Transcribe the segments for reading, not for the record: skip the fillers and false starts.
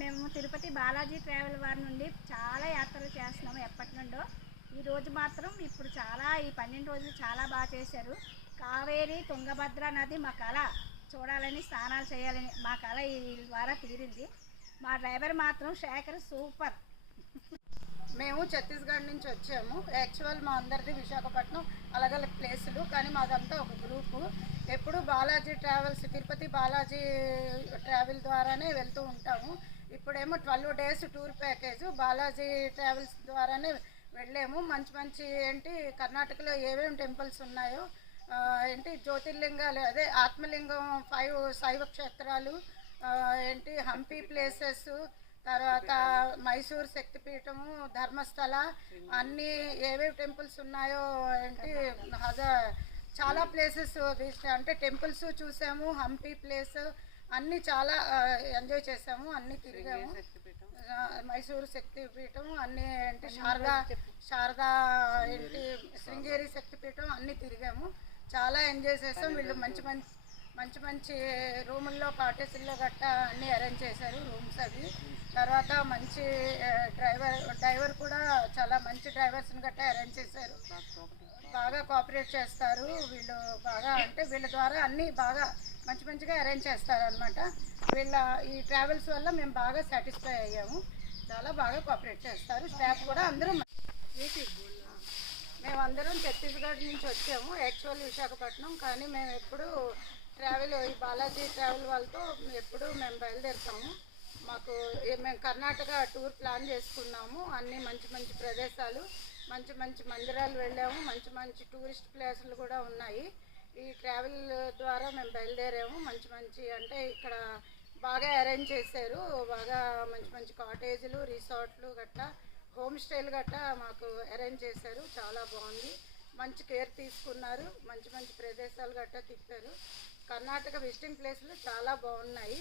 మేము తిరుపతి బాలాజీ ట్రావెల్ వారి నుండి చాలా యాత్రలు చేస్తున్నాము ఎప్పటి నుండో. ఈరోజు మాత్రం ఇప్పుడు చాలా ఈ 12 రోజులు చాలా బాగా చేశారు. కావేరి తుంగభద్ర నది మా కళ చూడాలని, స్నానాలు చేయాలని మా కళ ఈ ద్వారా తీరింది. మా డ్రైవర్ మాత్రం శేఖర్ సూపర్. మేము ఛత్తీస్గఢ్ నుంచి వచ్చాము. యాక్చువల్ మా అందరిది విశాఖపట్నం అలగల ప్లేసులు, కానీ మాదంతా ఒక గ్రూపు. ఎప్పుడు బాలాజీ ట్రావెల్స్, తిరుపతి బాలాజీ ట్రావెల్ ద్వారానే వెళ్తూ ఉంటాము. ఇప్పుడేమో 12 days tour package Balaji travels ద్వారానే వెళ్ళాము. మంచి మంచి ఏంటి కర్ణాటకలో ఏమేమి టెంపుల్స్ ఉన్నాయో, ఏంటి జ్యోతిర్లింగాలు, అదే ఆత్మలింగం 5 శైవ క్షేత్రాలు, ఏంటి హంపి ప్లేసెస్, తర్వాత మైసూర్ శక్తిపీఠము, ధర్మస్థల, అన్నీ ఏవేవి టెంపుల్స్ ఉన్నాయో ఏంటి చాలా ప్లేసెస్ అంటే టెంపుల్స్ చూసాము. హంపి ప్లేస్ అన్నీ చాలా ఎంజాయ్ చేసాము, అన్నీ తిరిగాము. మైసూరు శక్తిపీఠం అన్నీ ఏంటి శారదా ఏంటి శృంగేరి శక్తిపీఠం అన్నీ తిరిగాము. చాలా ఎంజాయ్ చేసాం. వీళ్ళు మంచి మంచి రూముల్లో, కాటేజీల్లో గట్టా అన్నీ అరేంజ్ చేశారు రూమ్స్ అవి. తర్వాత మంచి డ్రైవర్ కూడా చాలా మంచి డ్రైవర్స్ని గట్టా అరేంజ్ చేశారు. బాగా కోఆపరేట్ చేస్తారు వీళ్ళు. బాగా అంటే వీళ్ళ ద్వారా అన్నీ బాగా మంచిగా అరేంజ్ చేస్తారు అనమాట. ఈ ట్రావెల్స్ వల్ల మేము బాగా సాటిస్ఫై అయ్యాము. చాలా బాగా కోఆపరేట్ చేస్తారు. స్టాఫ్ కూడా అందరూ. మేమందరం ఛత్తీస్గఢ్ నుంచి వచ్చాము. యాక్చువల్ విశాఖపట్నం, కానీ మేము ఎప్పుడు ఈ బాలాజీ ట్రావెల్ వాళ్ళతో ఎప్పుడు మేము బయలుదేరుతాము. మేము కర్ణాటక టూర్ ప్లాన్ చేసుకున్నాము. అన్నీ మంచి ప్రదేశాలు, మంచి మందిరాలు వెళ్ళాము. మంచి టూరిస్ట్ ప్లేసులు కూడా ఉన్నాయి. ఈ ట్రావెల్ ద్వారా మేము బయలుదేరాము. మంచి అంటే ఇక్కడ బాగా అరేంజ్ చేశారు. బాగా మంచి కాటేజీలు, రిసార్ట్లు గట్టా, హోమ్ స్టేలు గట్టా మాకు అరేంజ్ చేశారు. చాలా బాగుంది. మంచి కేర్ తీసుకున్నారు. మంచి ప్రదేశాలు గట్టా తిప్పారు. కర్ణాటక విజిటింగ్ ప్లేస్లు చాలా బాగున్నాయి.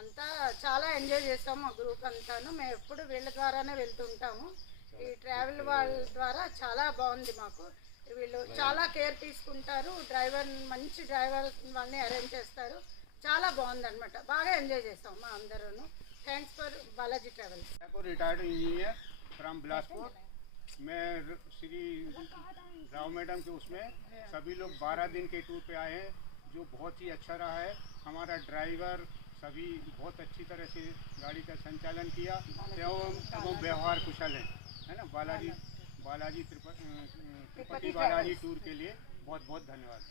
అంతా చాలా ఎంజాయ్ చేస్తాము మా గ్రూప్ అంతాను. మేము ఎప్పుడు వీళ్ళ ద్వారానే వెళ్తుంటాము. ఈ ట్రావెల్ వాళ్ళ ద్వారా చాలా బాగుంది మాకు. వీళ్ళు చాలా కేర్ తీసుకుంటారు. మంచి డ్రైవర్ వాళ్ళని అరేంజ్ చేస్తారు. చాలా బాగుంది అనమాట. బాగా ఎంజాయ్ చేస్తాం మా అందరూ. Thanks for Balaji travels. Retired engineer from Bilaspur. मैं श्री राव मैडम के उसमें सभी लोग 12 दिन के टूर पे आए हैं, जो बहुत ही अच्छा रहा है। हमारा ड्राइवर सभी बहुत अच्छी तरह से गाड़ी का संचालन किया एवं व्यवहार कुशल है ना। तिरुपति बालाजी टूर के लिए बहुत धन्यवाद।